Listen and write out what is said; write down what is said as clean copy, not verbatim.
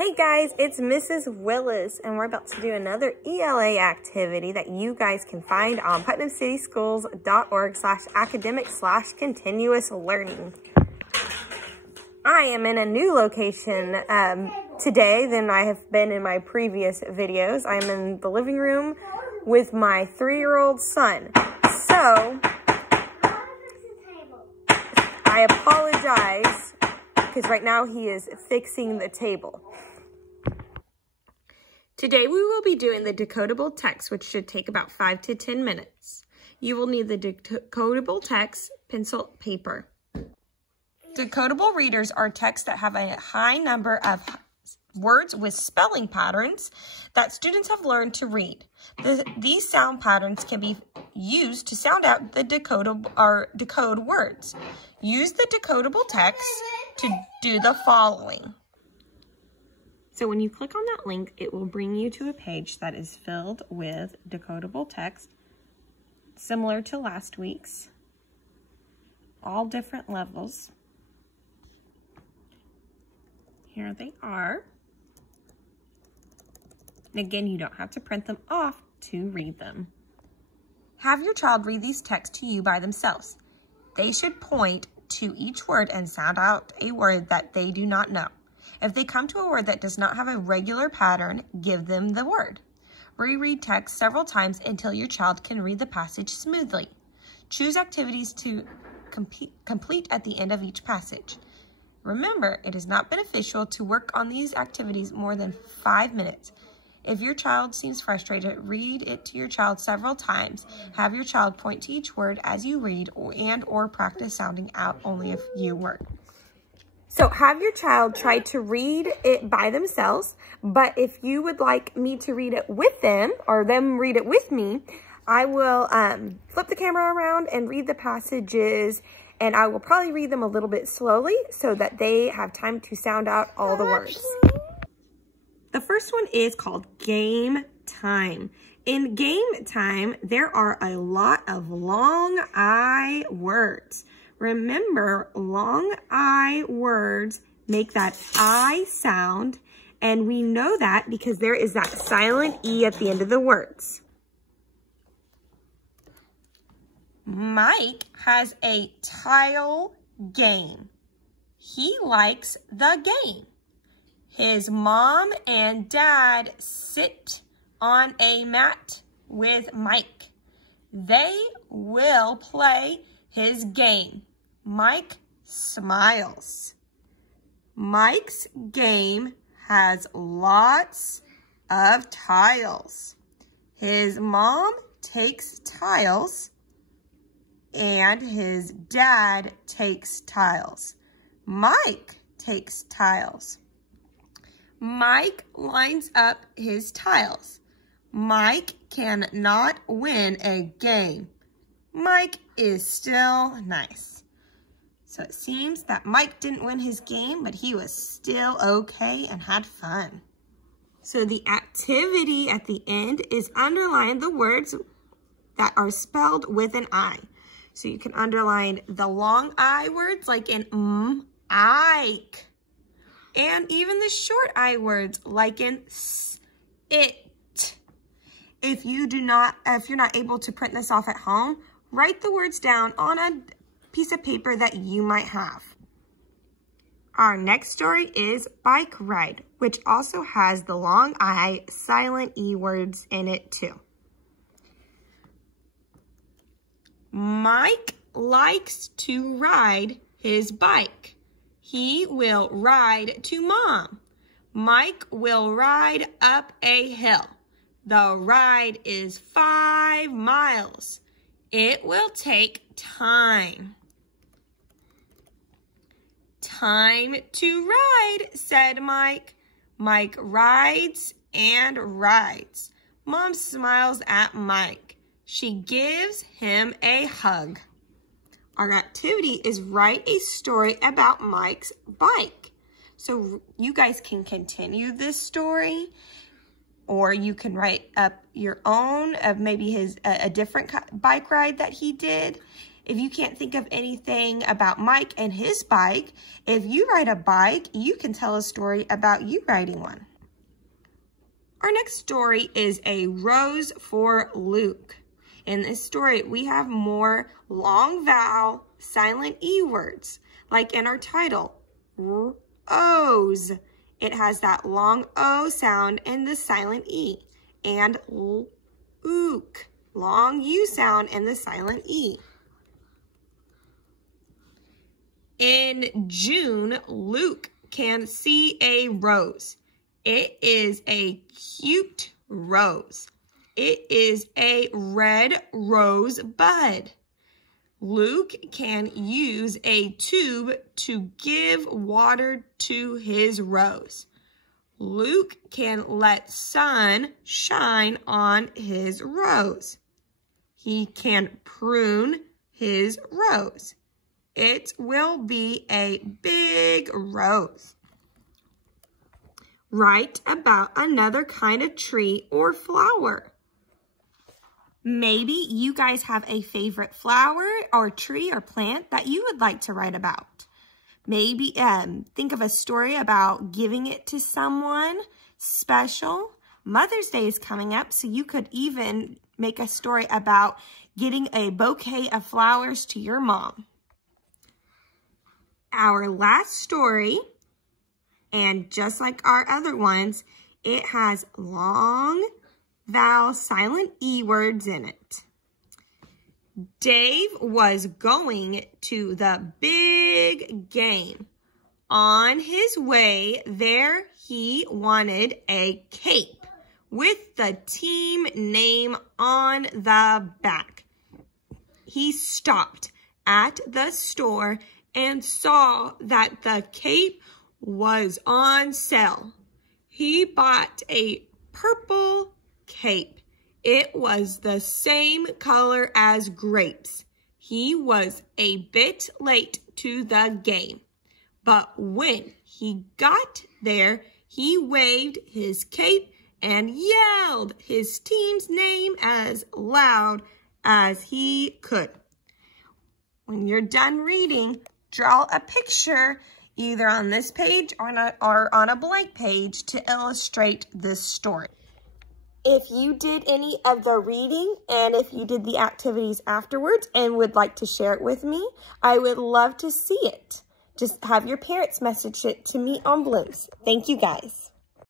Hey guys, it's Mrs. Willis, and we're about to do another ELA activity that you guys can find on putnamcityschools.org/academic/continuous learning. I am in a new location today than I have been in my previous videos. I'm in the living room with my 3-year-old son. So, I apologize because right now he is fixing the table. Today we will be doing the decodable text, which should take about 5 to 10 minutes. You will need the decodable text, pencil, paper. Decodable readers are texts that have a high number of words with spelling patterns that students have learned to read. These sound patterns can be used to sound out the decode words. Use the decodable text to do the following. So when you click on that link, it will bring you to a page that is filled with decodable text, similar to last week's, all different levels. Here they are. And again, you don't have to print them off to read them. Have your child read these texts to you by themselves. They should point to each word and sound out a word that they do not know. If they come to a word that does not have a regular pattern, give them the word. Reread text several times until your child can read the passage smoothly. Choose activities to complete at the end of each passage. Remember, it is not beneficial to work on these activities more than 5 minutes. If your child seems frustrated, read it to your child several times. Have your child point to each word as you read or practice sounding out only a few words. So have your child try to read it by themselves, but if you would like me to read it with them or them read it with me, I will flip the camera around and read the passages, and I will probably read them a little bit slowly so that they have time to sound out all the words. The first one is called Game Time. In Game Time, there are a lot of long I words. Remember, long I words make that I sound, and we know that because there is that silent E at the end of the words. Mike has a tile game. He likes the game. His mom and dad sit on a mat with Mike. They will play his game. Mike smiles. Mike's game has lots of tiles. His mom takes tiles and his dad takes tiles. Mike takes tiles. Mike lines up his tiles. Mike cannot win a game. Mike is still nice. So it seems that Mike didn't win his game, but he was still okay and had fun. So the activity at the end is underline the words that are spelled with an I. So you can underline the long I words like in Ike. And even the short I words like in it. If you're not able to print this off at home, write the words down on a piece of paper that you might have. Our next story is Bike Ride, which also has the long I, silent E words in it too. Mike likes to ride his bike. He will ride to Mom. Mike will ride up a hill. The ride is 5 miles. It will take time. Time to ride, said Mike. Mike rides and rides. Mom smiles at Mike. She gives him a hug. Our activity is write a story about Mike's bike. So you guys can continue this story, or you can write up your own of maybe a different bike ride that he did. If you can't think of anything about Mike and his bike, if you ride a bike, you can tell a story about you riding one. Our next story is A Rose for Luke. In this story, we have more long vowel, silent E words, like in our title, O's. It has that long O sound and the silent E. And Luke, long U sound and the silent E. In June, Luke can see a rose. It is a cute rose. It is a red rosebud. Luke can use a tube to give water to his rose. Luke can let sun shine on his rose. He can prune his rose. It will be a big rose. Write about another kind of tree or flower. Maybe you guys have a favorite flower or tree or plant that you would like to write about. Maybe think of a story about giving it to someone special. Mother's Day is coming up, so you could even make a story about getting a bouquet of flowers to your mom. Our last story, and just like our other ones, it has long vowel silent E words in it. Dave was going to the big game. On his way there, he wanted a cape with the team name on the back. He stopped at the store and saw that the cape was on sale. He bought a purple cape. It was the same color as grapes. He was a bit late to the game, but when he got there, he waved his cape and yelled his team's name as loud as he could. When you're done reading, draw a picture either on this page or on a blank page to illustrate this story. If you did any of the reading and if you did the activities afterwards and would like to share it with me, I would love to see it. Just have your parents message it to me on Blooms. Thank you guys.